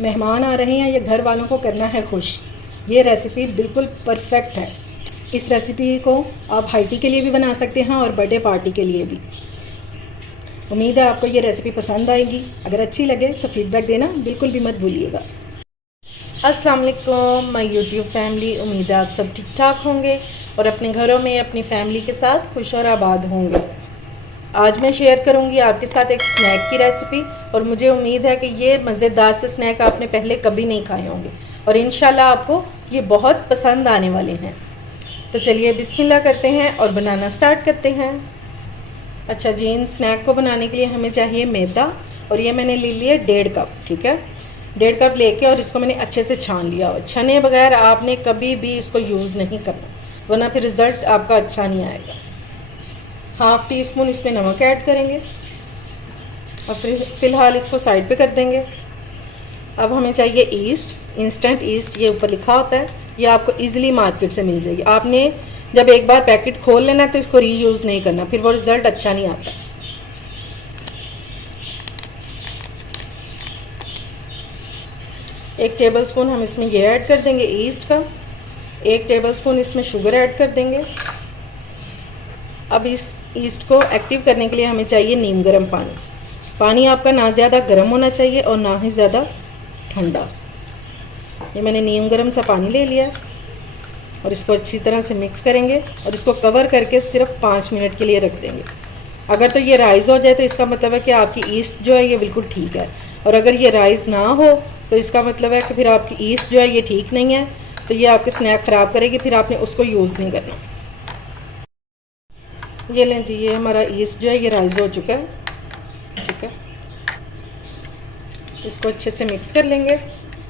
मेहमान आ रहे हैं या घर वालों को करना है खुश, ये रेसिपी बिल्कुल परफेक्ट है। इस रेसिपी को आप हाई टी के लिए भी बना सकते हैं और बर्थडे पार्टी के लिए भी। उम्मीद है आपको ये रेसिपी पसंद आएगी। अगर अच्छी लगे तो फीडबैक देना बिल्कुल भी मत भूलिएगा। अस्सलाम वालेकुम माय यूट्यूब फैमिली, उम्मीद है आप सब ठीक ठाक होंगे और अपने घरों में अपनी फैमिली के साथ खुश और आबाद होंगे। आज मैं शेयर करूंगी आपके साथ एक स्नैक की रेसिपी और मुझे उम्मीद है कि ये मज़ेदार से स्नैक आपने पहले कभी नहीं खाए होंगे और इंशाल्लाह आपको ये बहुत पसंद आने वाले हैं। तो चलिए बिस्मिल्लाह करते हैं और बनाना स्टार्ट करते हैं। अच्छा जी, इन स्नैक को बनाने के लिए हमें चाहिए मैदा और ये मैंने ले लिया 1.5 कप। ठीक है, 1.5 कप लेके और इसको मैंने अच्छे से छान लिया। और छने बगैर आपने कभी भी इसको यूज़ नहीं करना, वरना फिर रिज़ल्ट आपका अच्छा नहीं आएगा। हाफ़ टी स्पून इसमें नमक ऐड करेंगे और फिर फ़िलहाल इसको साइड पे कर देंगे। अब हमें चाहिए ईस्ट, इंस्टेंट ईस्ट, ये ऊपर लिखा होता है, ये आपको इजीली मार्केट से मिल जाएगी। आपने जब एक बार पैकेट खोल लेना तो इसको रीयूज़ नहीं करना, फिर वो रिज़ल्ट अच्छा नहीं आता। एक टेबलस्पून हम इसमें ये ऐड कर देंगे ईस्ट का। 1 टेबलस्पून इसमें शुगर ऐड कर देंगे। अब इस ईस्ट को एक्टिव करने के लिए हमें चाहिए नीम गर्म पानी। पानी आपका ना ज़्यादा गर्म होना चाहिए और ना ही ज़्यादा ठंडा। ये मैंने नीम गर्म सा पानी ले लिया और इसको अच्छी तरह से मिक्स करेंगे और इसको कवर करके सिर्फ 5 मिनट के लिए रख देंगे। अगर तो ये राइज़ हो जाए तो इसका मतलब है कि आपकी ईस्ट जो है ये बिल्कुल ठीक है, और अगर ये राइज़ ना हो तो इसका मतलब है कि फिर आपकी ईस्ट जो है ये ठीक नहीं है, तो ये आपके स्नैक ख़राब करेगी, फिर आपने उसको यूज़ नहीं करना। ये लें जी, ये हमारा ईस्ट जो है ये राइज़ हो चुका है। ठीक है, इसको अच्छे से मिक्स कर लेंगे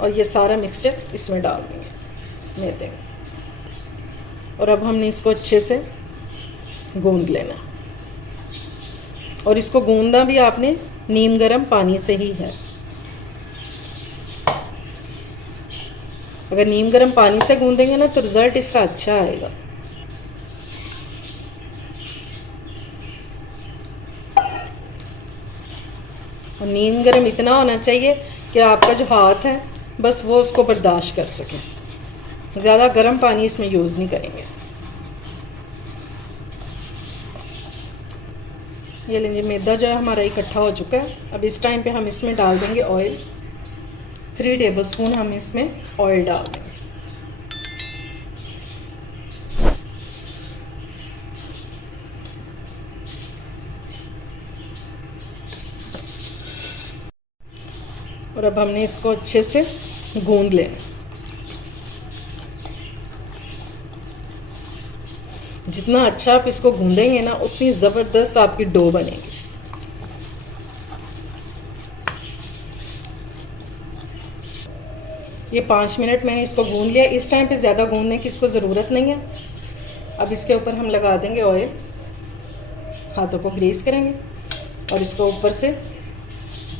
और ये सारा मिक्सचर इसमें डाल देंगे मैदे में। और अब हमने इसको अच्छे से गूंद लेना, और इसको गूंदना भी आपने नीम गर्म पानी से ही है। अगर नीम गर्म पानी से गूंदेंगे ना तो रिज़ल्ट इसका अच्छा आएगा। और नीम गर्म इतना होना चाहिए कि आपका जो हाथ है बस वो उसको बर्दाश्त कर सके। ज़्यादा गर्म पानी इसमें यूज़ नहीं करेंगे। ये लीजिए, मैदा जो है हमारा इकट्ठा हो चुका है। अब इस टाइम पे हम इसमें डाल देंगे ऑयल। 3 टेबलस्पून हम इसमें ऑयल डाल देंगे। और अब हमने इसको अच्छे से गूंद लेना। जितना अच्छा आप इसको गूंदेंगे ना उतनी ज़बरदस्त आपकी डो बनेगी। ये 5 मिनट मैंने इसको गूंद लिया। इस टाइम पे ज़्यादा गूंदने की इसको ज़रूरत नहीं है। अब इसके ऊपर हम लगा देंगे ऑयल, हाथों को ग्रीस करेंगे और इसको ऊपर से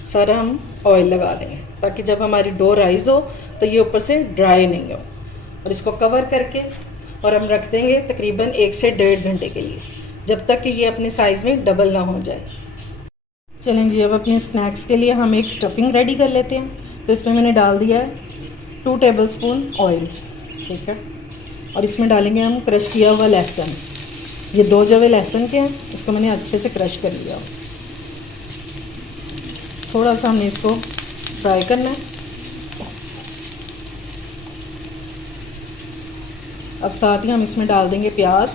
सारा हम ऑयल लगा देंगे ताकि जब हमारी डो राइज हो तो ये ऊपर से ड्राई नहीं हो। और इसको कवर करके और हम रख देंगे तकरीबन 1 से 1.5 घंटे के लिए, जब तक कि ये अपने साइज़ में डबल ना हो जाए। चलें जी, अब अपने स्नैक्स के लिए हम एक स्टफिंग रेडी कर लेते हैं। तो इसमें मैंने डाल दिया है 2 टेबलस्पून ऑयल। ठीक है, और इसमें डालेंगे हम क्रश किया हुआ लहसुन। ये 2 जवे लहसुन के हैं, इसको मैंने अच्छे से क्रश कर लिया। थोड़ा सा हमने इसको फ्राई करना है। अब साथ ही हम इसमें डाल देंगे प्याज,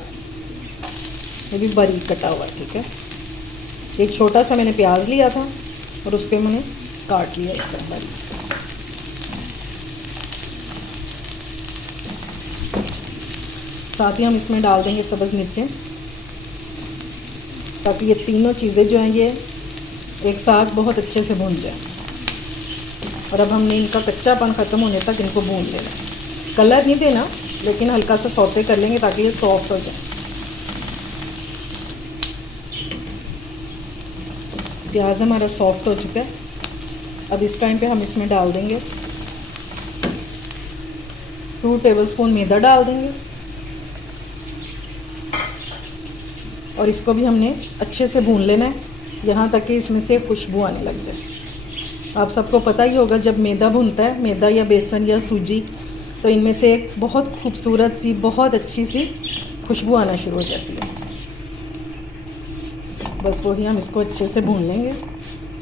ये भी बारीक कटा हुआ। ठीक है, एक छोटा सा मैंने प्याज लिया था और उसके मैंने काट लिया इस तरह बारीक से। साथ ही हम इसमें डाल देंगे सब्ज़ मिर्चें, ताकि ये तीनों चीज़ें जो हैं ये एक साथ बहुत अच्छे से भून जाए। और अब हमने इनका कच्चापन ख़त्म होने तक इनको भून लेना। कलर नहीं देना, लेकिन हल्का सा सौते कर लेंगे ताकि ये सॉफ्ट हो जाए। प्याज हमारा सॉफ्ट हो चुका है। अब इस टाइम पे हम इसमें डाल देंगे 2 टेबलस्पून मैदा डाल देंगे और इसको भी हमने अच्छे से भून लेना है यहाँ तक कि इसमें से खुशबू आने लग जाए। आप सबको पता ही होगा जब मैदा भुनता है, मैदा या बेसन या सूजी, तो इनमें से एक बहुत खूबसूरत सी, बहुत अच्छी सी खुशबू आना शुरू हो जाती है। बस वही हम इसको अच्छे से भून लेंगे।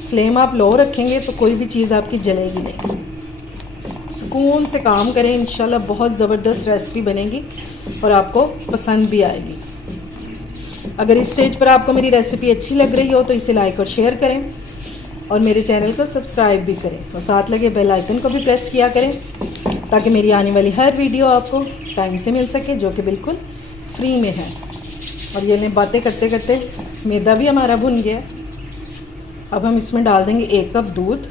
फ्लेम आप लो रखेंगे तो कोई भी चीज़ आपकी जलेगी नहीं। सुकून से काम करें, इंशाल्लाह बहुत ज़बरदस्त रेसिपी बनेगी और आपको पसंद भी आएगी। अगर इस स्टेज पर आपको मेरी रेसिपी अच्छी लग रही हो तो इसे लाइक और शेयर करें और मेरे चैनल को सब्सक्राइब भी करें और साथ लगे बेल आइकन को भी प्रेस किया करें ताकि मेरी आने वाली हर वीडियो आपको टाइम से मिल सके, जो कि बिल्कुल फ्री में है। और ये बातें करते करते मैदा भी हमारा भुन गया। अब हम इसमें डाल देंगे 1 कप दूध।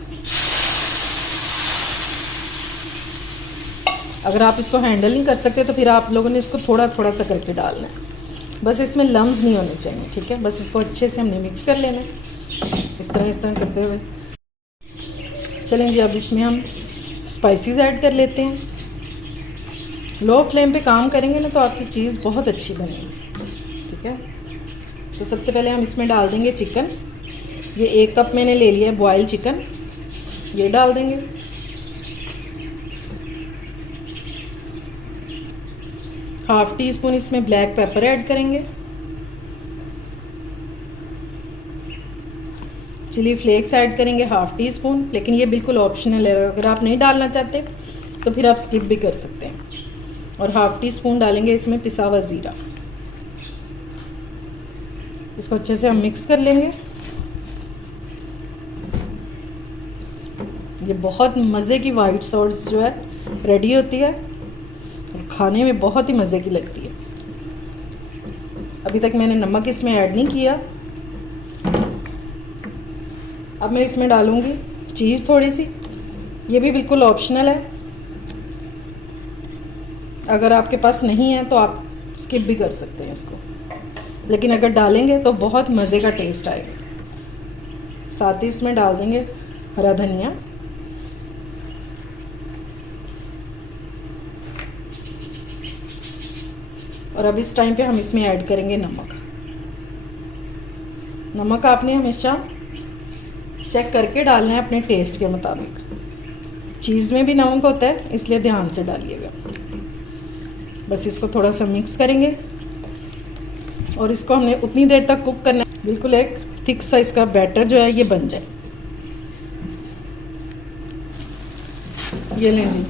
अगर आप इसको हैंडल नहीं कर सकते तो फिर आप लोगों ने इसको थोड़ा थोड़ा सा करके डालना है, बस इसमें लम्स नहीं होने चाहिए, ठीक है। बस इसको अच्छे से हमने मिक्स कर लेना है इस तरह करते हुए। चलें जी, अब इसमें हम स्पाइसेस ऐड कर लेते हैं। लो फ्लेम पे काम करेंगे ना तो आपकी चीज़ बहुत अच्छी बनेगी, ठीक है। तो सबसे पहले हम इसमें डाल देंगे चिकन। ये 1 कप मैंने ले लिया है बॉयल चिकन, ये डाल देंगे। ½ टीस्पून इसमें ब्लैक पेपर ऐड करेंगे। चिली फ्लेक्स ऐड करेंगे ½ टीस्पून, लेकिन ये बिल्कुल ऑप्शनल है, अगर आप नहीं डालना चाहते तो फिर आप स्किप भी कर सकते हैं। और ½ टीस्पून डालेंगे इसमें पिसा हुआ ज़ीरा। इसको अच्छे से हम मिक्स कर लेंगे। ये बहुत मज़े की वाइट सॉस जो है रेडी होती है और खाने में बहुत ही मज़े की लगती है। अभी तक मैंने नमक इसमें ऐड नहीं किया। अब मैं इसमें डालूँगी चीज़ थोड़ी सी, ये भी बिल्कुल ऑप्शनल है, अगर आपके पास नहीं है तो आप स्किप भी कर सकते हैं इसको, लेकिन अगर डालेंगे तो बहुत मज़े का टेस्ट आएगा। साथ ही इसमें डाल देंगे हरा धनिया। और अब इस टाइम पे हम इसमें ऐड करेंगे नमक। नमक आपने हमेशा चेक करके डालना है अपने टेस्ट के मुताबिक। चीज़ में भी नमक होता है, इसलिए ध्यान से डालिएगा। बस इसको थोड़ा सा मिक्स करेंगे और इसको हमने उतनी देर तक कुक करना है बिल्कुल एक थिक सा इसका बैटर जो है ये बन जाए। ये लें जी,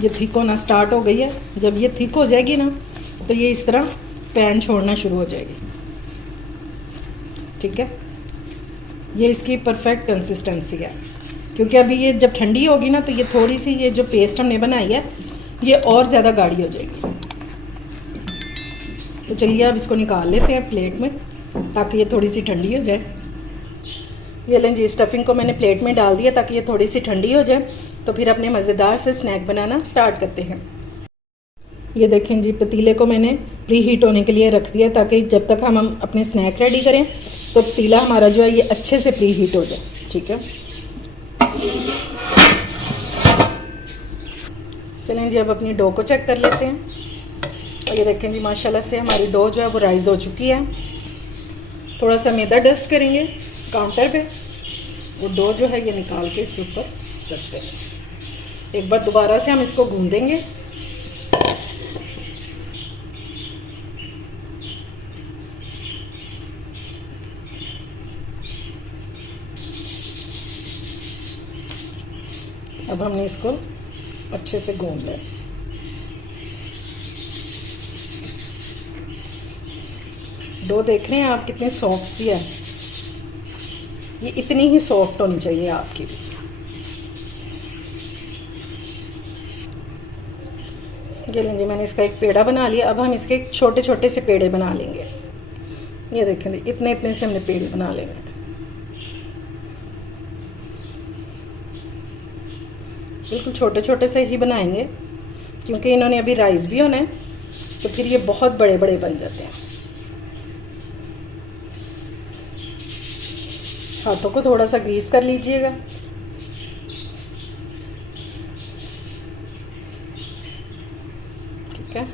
ये थिक होना स्टार्ट हो गई है। जब ये थिक हो जाएगी ना तो ये इस तरह पैन छोड़ना शुरू हो जाएगी, ठीक है। ये इसकी परफेक्ट कंसिस्टेंसी है, क्योंकि अभी ये जब ठंडी होगी ना तो ये थोड़ी सी, ये जो पेस्ट हमने बनाई है ये और ज़्यादा गाढ़ी हो जाएगी। तो चलिए अब इसको निकाल लेते हैं प्लेट में ताकि ये थोड़ी सी ठंडी हो जाए। ये लें जी, स्टफिंग को मैंने प्लेट में डाल दिया ताकि ये थोड़ी सी ठंडी हो जाए। तो फिर अपने मज़ेदार से स्नैक बनाना स्टार्ट करते हैं। ये देखें जी, पतीले को मैंने प्री हीट होने के लिए रख दिया ताकि जब तक हम अपने स्नैक रेडी करें तो पतीला हमारा जो है ये अच्छे से प्री हीट हो जाए, ठीक है। चलें जी, अब अपनी डो को चेक कर लेते हैं। और ये देखें जी, माशाल्लाह से हमारी डो जो है वो राइज़ हो चुकी है। थोड़ा सा मैदा डस्ट करेंगे काउंटर पे, वो डो जो है ये निकाल के इसके ऊपर रखते हैं। एक बार दोबारा से हम इसको गूंदेंगे। अब हमने इसको अच्छे से गूंद लिया। डो देख रहे हैं आप कितनी सॉफ्ट सी है, ये इतनी ही सॉफ्ट होनी चाहिए आपकी भी। ये लेंगे, मैंने इसका एक पेड़ा बना लिया। अब हम इसके छोटे छोटे से पेड़े बना लेंगे। ये देखें, इतने इतने से हमने पेड़े बना लेने हैं। बिल्कुल छोटे छोटे से ही बनाएंगे क्योंकि इन्होंने अभी राइस भी होना है, तो फिर ये बहुत बड़े बड़े बन जाते हैं। हाथों को थोड़ा सा ग्रीस कर लीजिएगा। ठीक है,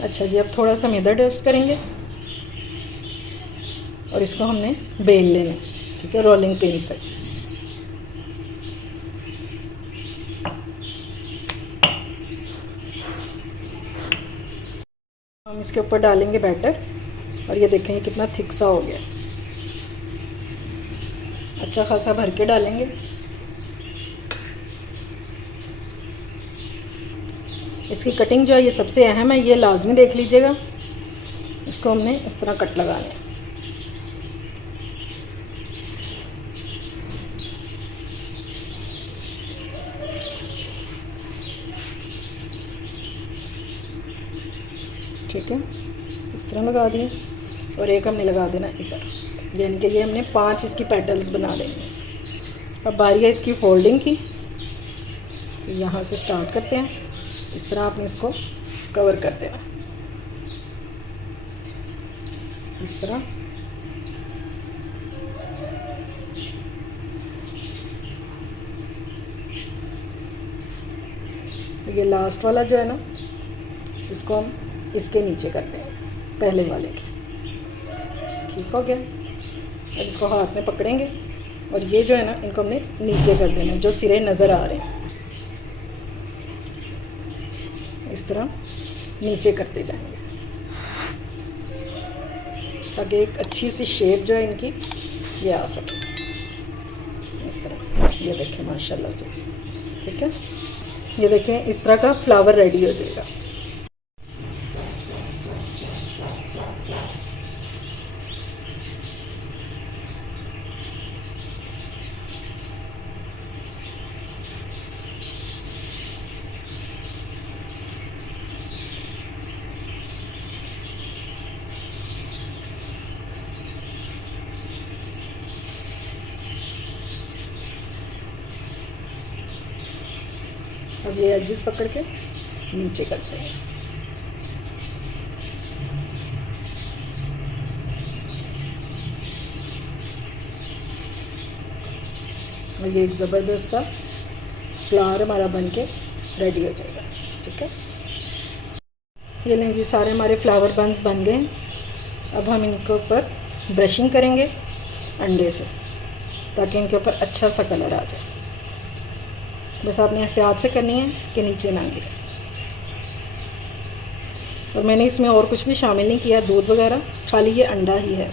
अच्छा जी, अब थोड़ा सा मैदा डस्ट करेंगे और इसको हमने बेल लेना है, ठीक है, रोलिंग पिन से। इसके ऊपर डालेंगे बैटर और ये देखें ये कितना थिक सा हो गया। अच्छा खासा भर के डालेंगे। इसकी कटिंग जो है ये सबसे अहम है, ये लाजमी देख लीजिएगा। इसको हमने इस तरह कट लगाना है। ठीक है, इस तरह लगा दिए और एक हमने लगा देना इधर, यानी कि ये हमने 5 इसकी पेटल्स बना लेंगे। अब बारी है इसकी फोल्डिंग की। तो यहाँ से स्टार्ट करते हैं, इस तरह आपने इसको कवर कर देना, इस तरह। ये लास्ट वाला जो है ना, इसको हम इसके नीचे करते हैं, पहले वाले के। ठीक हो गया। अब इसको हाथ में पकड़ेंगे और ये जो है ना, इनको हमने नीचे कर देना, जो सिरे नज़र आ रहे हैं इस तरह नीचे करते जाएंगे, ताकि एक अच्छी सी शेप जो है इनकी ये आ सके इस तरह। ये देखें माशाल्लाह से। ठीक है, ये देखें इस तरह का फ्लावर रेडी हो जाएगा। अब ये एडजस्ट पकड़ के नीचे करते हैं। और ये एक ज़बरदस्त सा फ्लावर हमारा बन के रेडी हो जाएगा। ठीक है, ये लें जी, सारे हमारे फ्लावर बंस बन गए। अब हम इनके ऊपर ब्रशिंग करेंगे अंडे से, ताकि इनके ऊपर अच्छा सा कलर आ जाए। बस आपने एहतियात से करनी है कि नीचे ना गिरे। और मैंने इसमें और कुछ भी शामिल नहीं किया, दूध वगैरह, खाली ये अंडा ही है।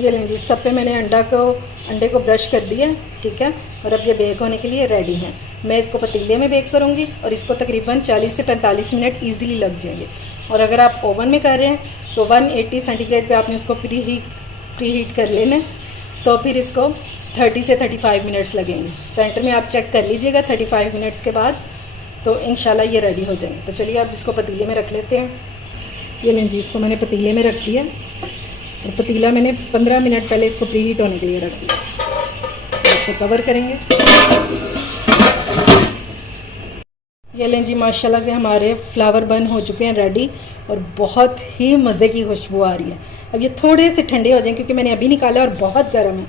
ये लें जी, सब पे मैंने अंडे को ब्रश कर दिया। ठीक है, और अब ये बेक होने के लिए रेडी हैं। मैं इसको पतीले में बेक करूँगी और इसको तकरीबन 40 से 45 मिनट ईज़िली लग जाएंगे। और अगर आप ओवन में कर रहे हैं तो 180 सेंटीग्रेड पे आपने उसको प्री हीट कर लेना है। तो फिर इसको 30 से 35 मिनट्स लगेंगे। सेंटर में आप चेक कर लीजिएगा 35 मिनट्स के बाद, तो इंशाल्लाह ये रेडी हो जाएंगे। तो चलिए आप इसको पतीले में रख लेते हैं। ये लें जी, इसको मैंने पतीले में रख दिया और पतीला मैंने 15 मिनट पहले इसको प्री हीट होने के लिए रख दिया। तो इसको कवर करेंगे। ये लें जी, माशाल्लाह से हमारे फ्लावर बन हो चुके हैं रेडी और बहुत ही मज़े की खुशबू आ रही है। अब ये थोड़े से ठंडे हो जाएं, क्योंकि मैंने अभी निकाला और बहुत गर्म है।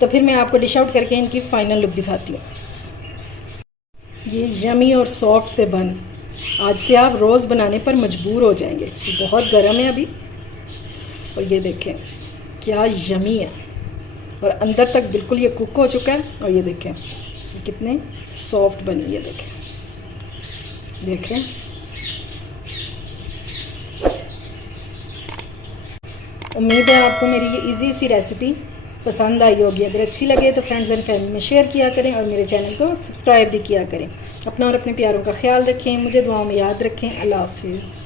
तो फिर मैं आपको डिश आउट करके इनकी फ़ाइनल लुक दिखाती हूँ। ये यमी और सॉफ्ट से बन आज से आप रोज़ बनाने पर मजबूर हो जाएंगे। बहुत गर्म है अभी, और ये देखें क्या यमी है, और अंदर तक बिल्कुल ये कुक हो चुका है। और ये देखें कितने सॉफ्ट बनी, ये देखें देखें। उम्मीद है आपको मेरी ये इजी सी रेसिपी पसंद आई होगी। अगर अच्छी लगे तो फ्रेंड्स एंड फैमिली में शेयर किया करें और मेरे चैनल को सब्सक्राइब भी किया करें। अपना और अपने प्यारों का ख्याल रखें, मुझे दुआओं में याद रखें। अल्लाह हाफिज़।